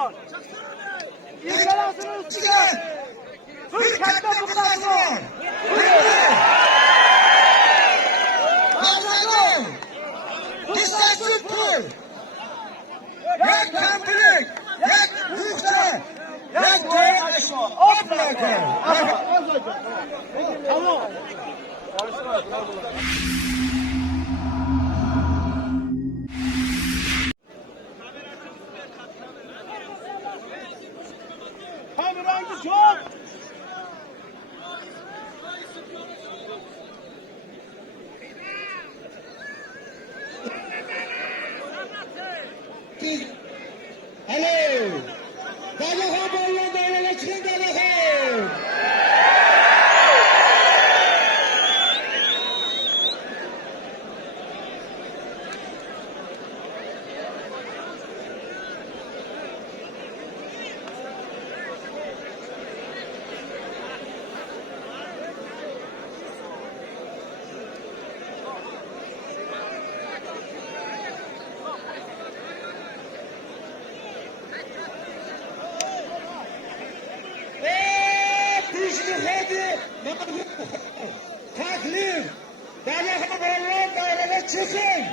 var. İlkelasının üstüne bir katta bukası var. Hazırlı. Distanslı pul. Yak kampilik. Yak büyükse. Yak doyar. Of bırakın. Tamam. Kamerayı çok. Alo. Dalaha boyuna dairele çıkın dalaha. Taklif. Dalaha boyuna dairele çıkın.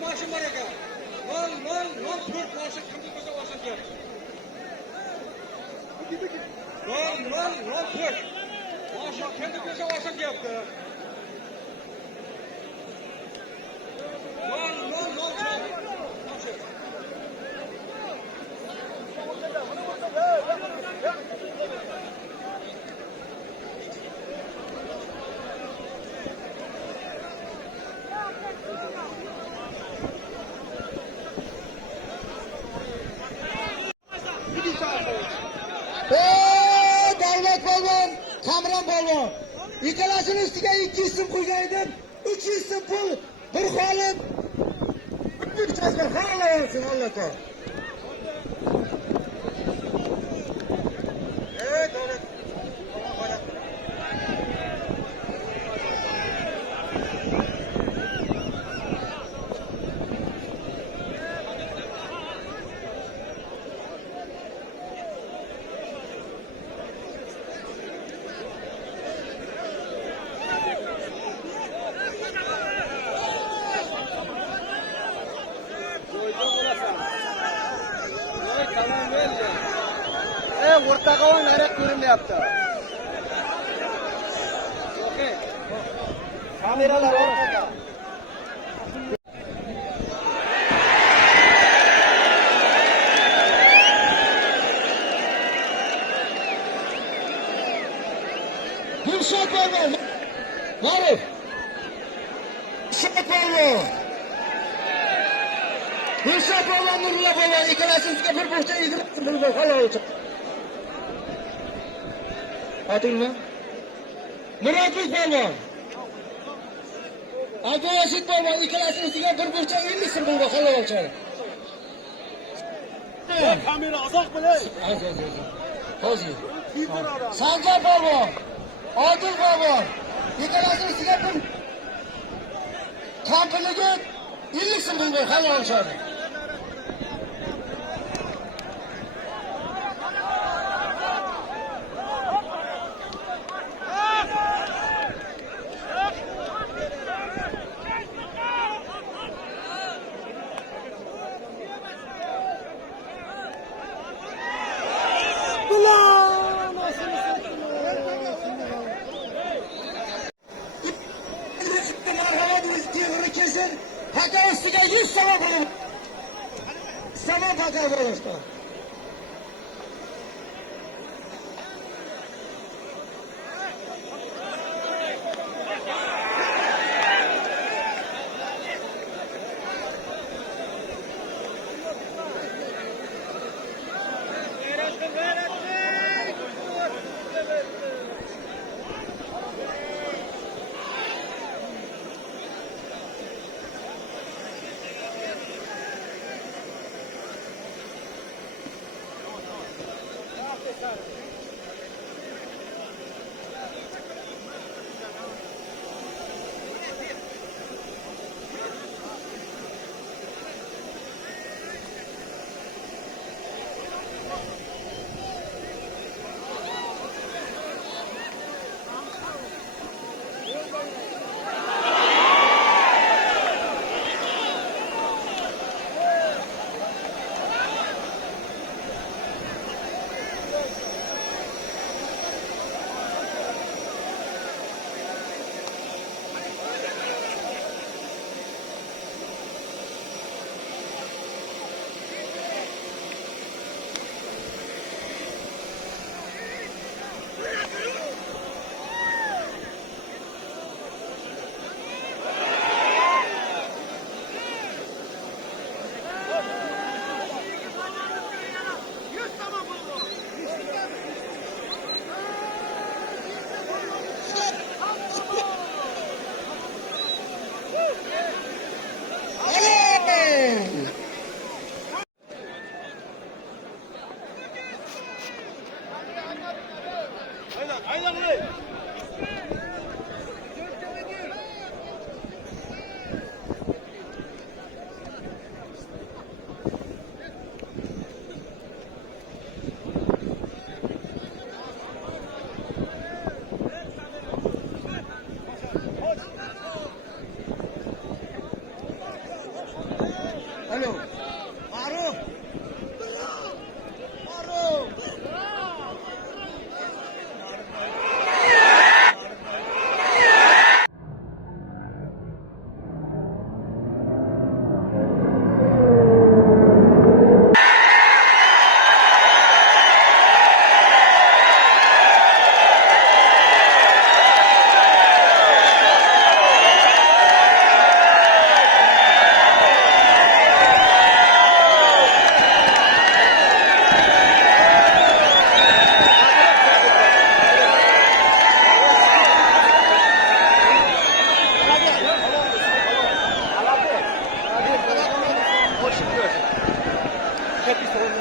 Maaşım var ya. Lan pört maaşı kimdi bize olsun diyor. Lan pört. Maaşı kendi bize olsun diyor. Lan Davlat balon, Kamran balon. İkalasının üstüne 2 isim koyacaktım. 3 isim pul, bir halim. Bir çözme, hala olsun Allah'ta. Evet, evet. Ortaga oynayarak görünmeyapti. Kameralar ortada. Gülşat Balvan. Varif. Gülşat Balvan. Gülşat Balvan, Nurullah Balvan. İkalasınızga bir boşça yediripsin. Bulma. Hala olacak. Adın ne? Muratbek Balvan. Abdülhaşit Balvan. İkalasınızga bir boşça yediripsin. Bulma. Hala olacak. Kamera azak mı ne? Az. Sancar Balvan. Adil Balvan. İkalasınızga bir kampılığı yediripsin. Bulma. Hala olacak. Kesin haka üstüne 100 sabah bulun. Sabah haka bulun. Alo. Faruk. Faruk. Hep bir sorun.